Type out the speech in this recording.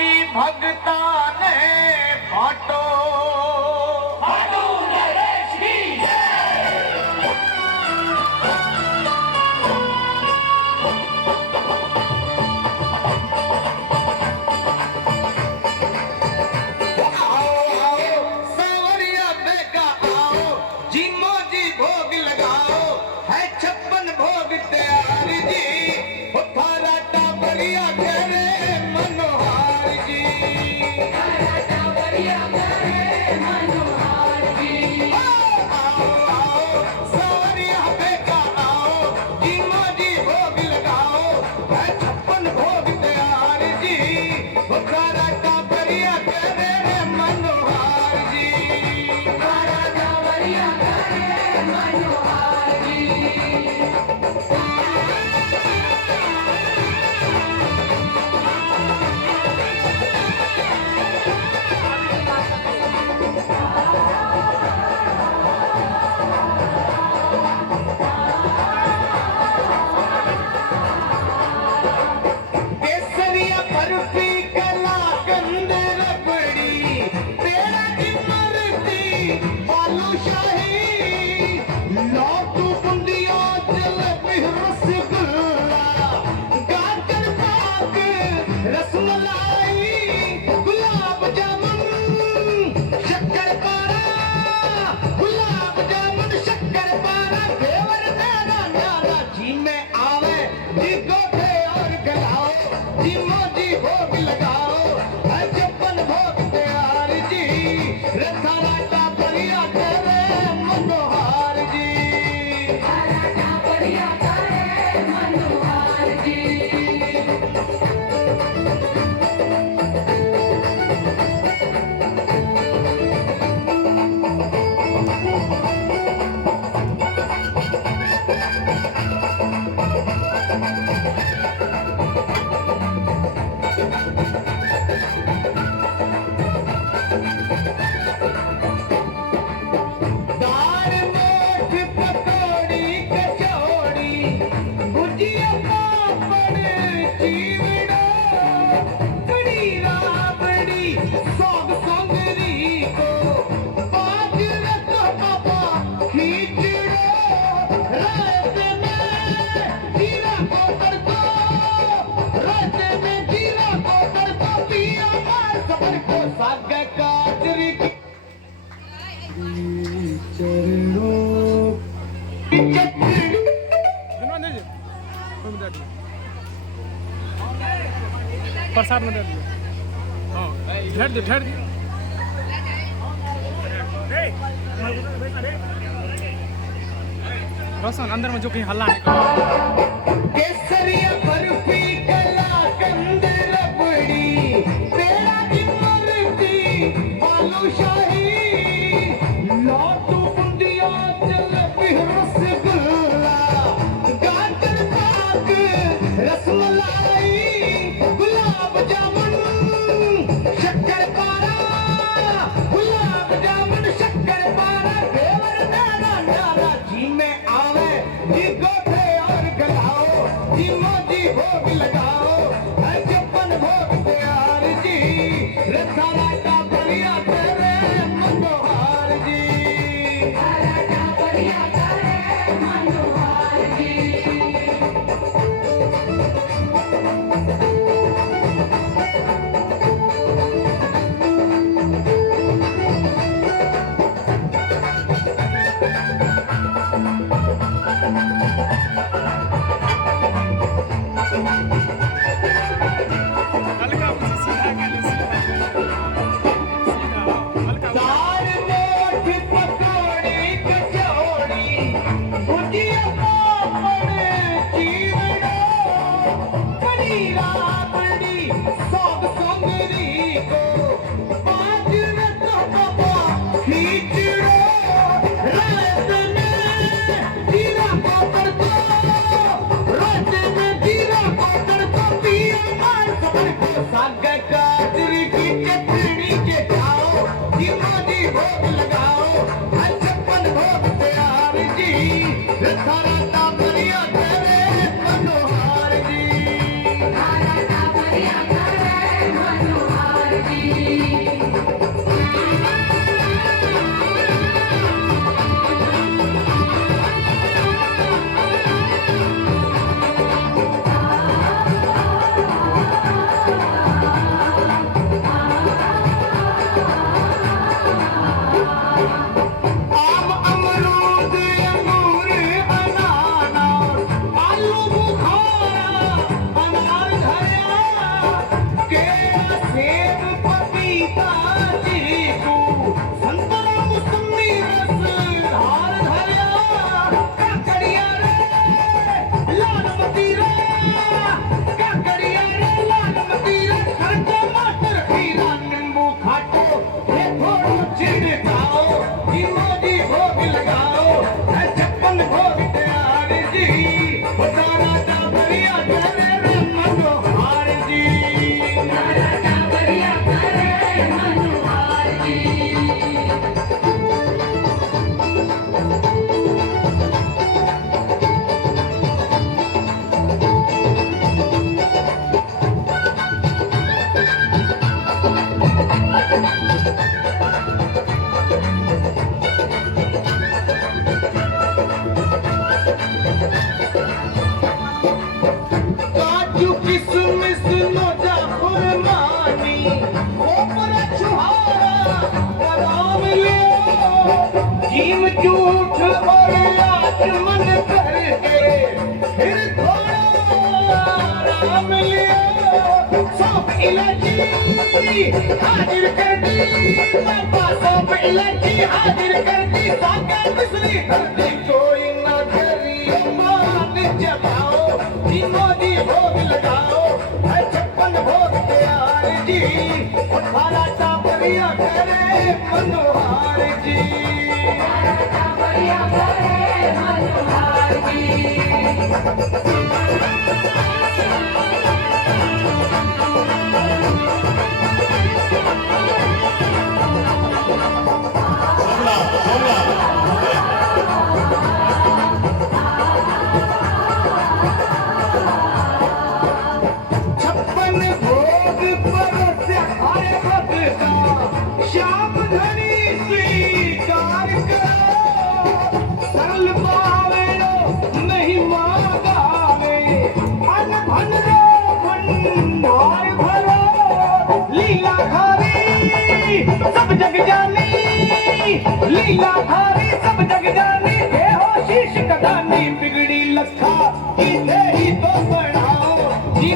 की भगता ने फाटो फाटो नरेश की भोग तैयार जी थारा टाबरिया करे मनोहार जी थारा टाबरिया करे मनोहार जी आओ आओ सवरिया बेटा आओ जीमा जी भोग लगाओ है 56 भोग तैयार जी थारा टाबरिया करे मनोहार जी थारा टाबरिया करे मनोहार जी प्रसाद में दे दियो ढेर दे ढेर दे रोशन अंदर में जो कहीं हल्ला नहीं कर केसरिया बर्फी कलाकंद रबड़ी पेड़ा की मूर्ति बालूशाही लड्डू बुंदिया जलेबी रसगुल्ला गाजर पाक रसमलाई गुलाब जामुन शक्कर पारा गुलाब जामुन शक्कर पारा देवर नारा नारा जी में आवे जी गोठे और गलाओ जी मोजी भोग लगाओ है 56 भोग तैयार जी रसाला टाबरिया करे मनोहार जी थारा टाबरिया करे मनोहार जी हल्का मुझे सीधा कर ले सीधा हल्का दाल मोठ पकौड़ी कचौड़ी भुजिया पापड़ चीवड़ा कड़ी राबड़ी सौग सोंगरी को 5 रत बाबा खींचड़ो रात में जीरा पापड़ को रात में जीरा पापड़ को पिया मार सबर को साग गाजरी की चटनी के खाओ जी मोजी भोग लगाओ है 56 भोग तैयार जी थारा टाबरिया करे मनोहार जी थारा किसमिस नोजा खुरमानी ऊपर छुहारा कराम लियो जीम झूठ और आचमन करके फिर थोड़ा आराम लियो सौंफ इलायची हाजिर कर दी पापा सौंफ इलायची हाजिर कर दी साका बिस्ली कर दी कोई ना करी मान जमाओ तीनों दी भोग लगाओ है 56 भोग तैयार जी अठारा टापरिया करे मनोहार जी टापरिया करे मनोहार जी छप्पन भोग परस हर भक्त का श्याम धनी स्वीकार करो सरल पावेलो नहीं मांगावे अन धन रो भंडार भरो लीला खारी सब जग जानी लीला खारी सब जग जानी हे हो शीश कदानी बिगड़ी लखा इसे ही तो बढ़ाओ जी